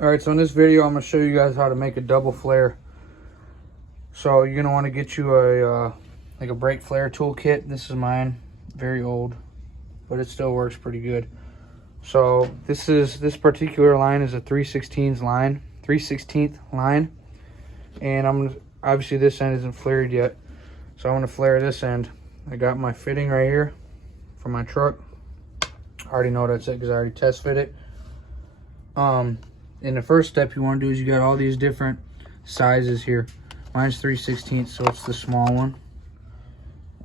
Alright, so in this video I'm going to show you guys how to make a double flare. So you're going to want to get you a like a brake flare toolkit. This is mine, very old, but it still works pretty good. So this particular line is a 3/16 line, 3/16th line, and obviously this end isn't flared yet, so I'm going to flare this end. I got my fitting right here for my truck. I already know that's it because I already test fit it. And the first step you want to do is you got all these different sizes here. Mine's 3/16, so it's the small one.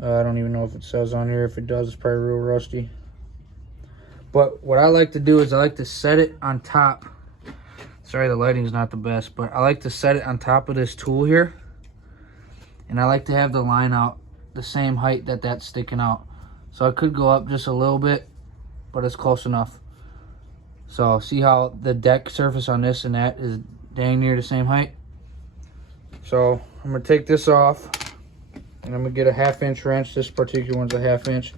I don't even know if it says on here. If it does, it's probably real rusty. But what I like to do is I like to set it on top. Sorry, the lighting's not the best, but I like to set it on top of this tool here. And I like to have the line out the same height that that's sticking out. So I could go up just a little bit, but it's close enough. So see how the deck surface on this and that is dang near the same height? So I'm going to take this off and I'm going to get a 1/2 inch wrench. This particular one's a 1/2 inch.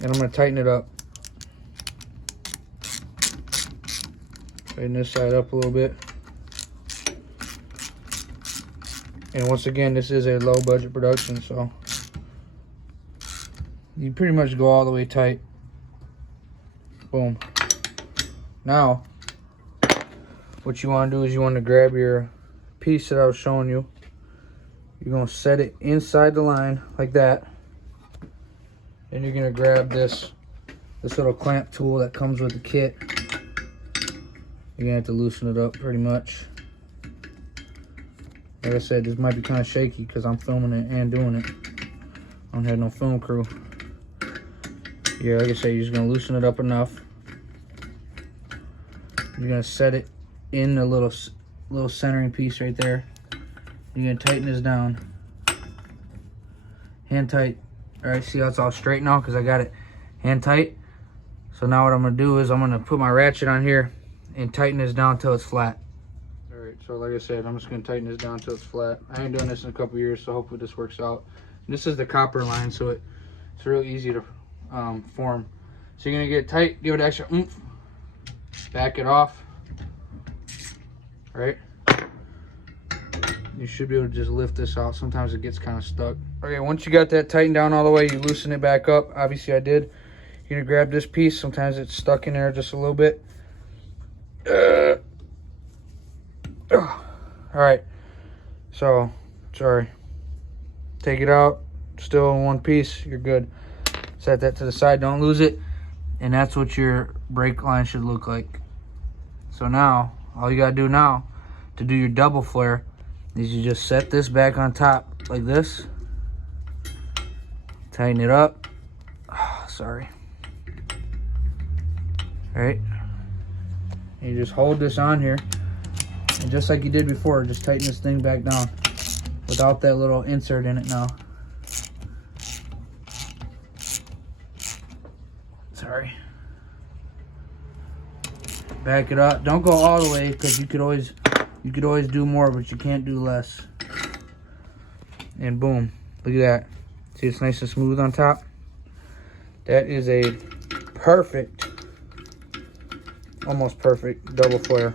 And I'm going to tighten it up. Tighten this side up a little bit. And once again, this is a low budget production, so you pretty much go all the way tight. Boom. Now, what you want to do is you want to grab your piece that I was showing you. You're going to set it inside the line like that. And you're going to grab this little clamp tool that comes with the kit. You're going to have to loosen it up pretty much. Like I said, this might be kind of shaky because I'm filming it and doing it. I don't have no film crew. Yeah, like I said, you're just going to loosen it up enough. You're going to set it in the little centering piece right there. You're going to tighten this down. Hand tight. Alright, see how it's all straight now because I got it hand tight. So now what I'm going to do is I'm going to put my ratchet on here and tighten this down until it's flat. Alright, so like I said, I'm just going to tighten this down until it's flat. I ain't doing this in a couple years, so hopefully this works out. And this is the copper line, so it's real easy to form. So you're going to get it tight, give it extra oomph. Back it off. Right, you should be able to just lift this out. Sometimes it gets kind of stuck. Okay, once you got that tightened down all the way, you loosen it back up. Obviously I did. You're gonna grab this piece. Sometimes it's stuck in there just a little bit. All right, so sorry, take it out. Still in one piece, you're good. Set that to the side, don't lose it. And that's what your brake line should look like. So now all you gotta do now to do your double flare is you just set this back on top like this. Tighten it up. Oh, sorry. All right. And you just hold this on here. And just like you did before, just tighten this thing back down without that little insert in it now. Sorry. Back it up. Don't go all the way because you could always do more, but you can't do less. And boom, look at that. See, it's nice and smooth on top. That is a perfect, almost perfect double flare.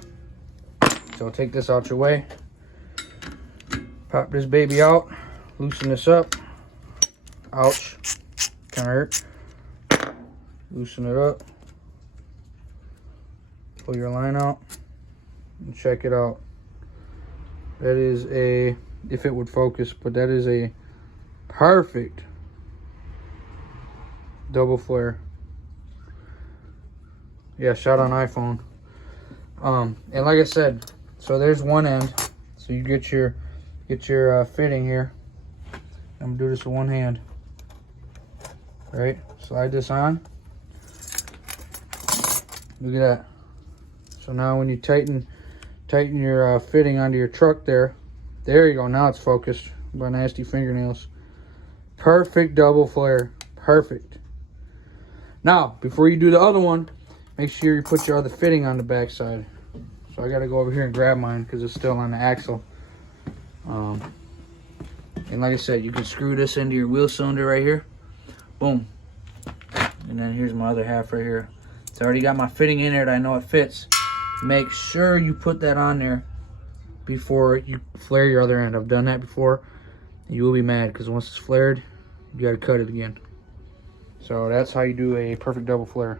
So take this out your way. Pop this baby out. Loosen this up. Ouch. Kind of hurt. Loosen it up. Pull your line out and check it out. That is a, if it would focus, but that is a perfect double flare. Yeah, shot on iPhone. And like I said, so there's one end. So you get your fitting here. I'm gonna do this with one hand. All right, slide this on. Look at that. So now when you tighten your fitting onto your truck there you go. Now it's focused by nasty fingernails. Perfect double flare. Perfect. Now, before you do the other one, make sure you put your other fitting on the back side. So I got to go over here and grab mine because it's still on the axle. And like I said, you can screw this into your wheel cylinder right here. Boom. And then here's my other half right here. It's already got my fitting in there that I know it fits. Make sure you put that on there before you flare your other end. I've done that before. You will be mad because once it's flared, you got to cut it again. So that's how you do a perfect double flare.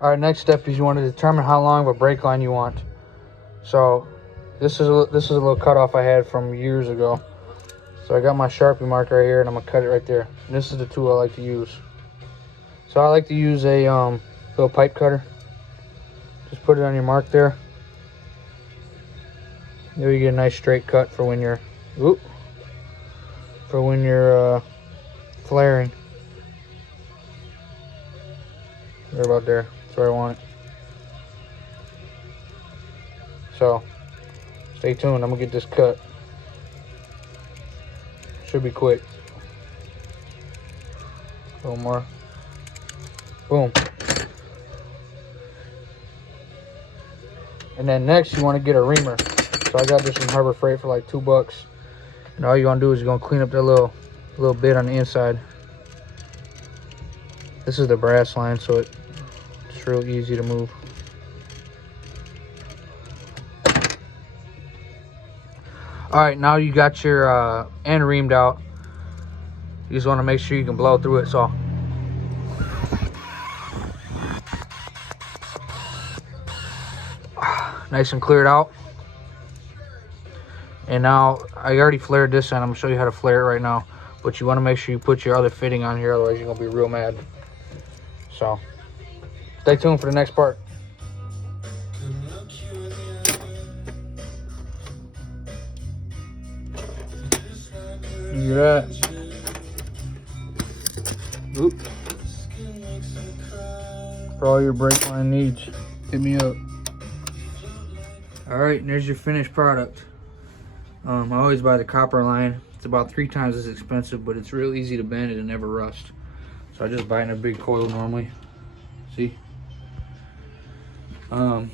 All right, next step is you want to determine how long of a brake line you want. So this is a little cutoff I had from years ago. So I got my Sharpie mark right here, and I'm gonna cut it right there. And this is the tool I like to use. So I like to use a little pipe cutter. Just put it on your mark there. There you get a nice straight cut for when you're, flaring. Right about there. That's where I want it. So stay tuned. I'm gonna get this cut. Should be quick. A little more. Boom. And then next you want to get a reamer. So I got this from Harbor Freight for like $2. And all you're gonna do is you're gonna clean up that little bit on the inside. This is the brass line, so it's real easy to move. All right, now you got your end reamed out. You just want to make sure you can blow through it. So nice and cleared out. And now I already flared this end. I'm gonna show you how to flare it right now. But you want to make sure you put your other fitting on here, otherwise you're gonna be real mad. So stay tuned for the next part. Look at that. Oop. For all your brake line needs, hit me up. All right, and there's your finished product. I always buy the copper line. It's about 3 times as expensive, but it's real easy to bend it and never rust. So I just buy in a big coil normally. See? And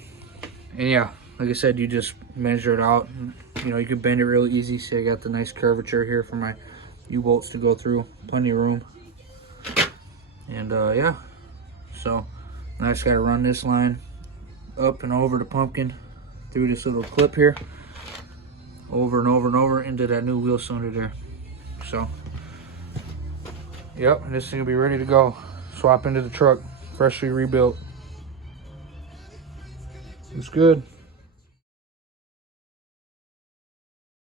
yeah, like I said, you just measure it out. You know, you can bend it real easy. See, I got the nice curvature here for my U-bolts to go through. Plenty of room. And yeah, so now I just gotta run this line up and over the pumpkin through this little clip here, over and over and over into that new wheel cylinder there. So yep, and this thing will be ready to go. Swap into the truck, freshly rebuilt. It's good.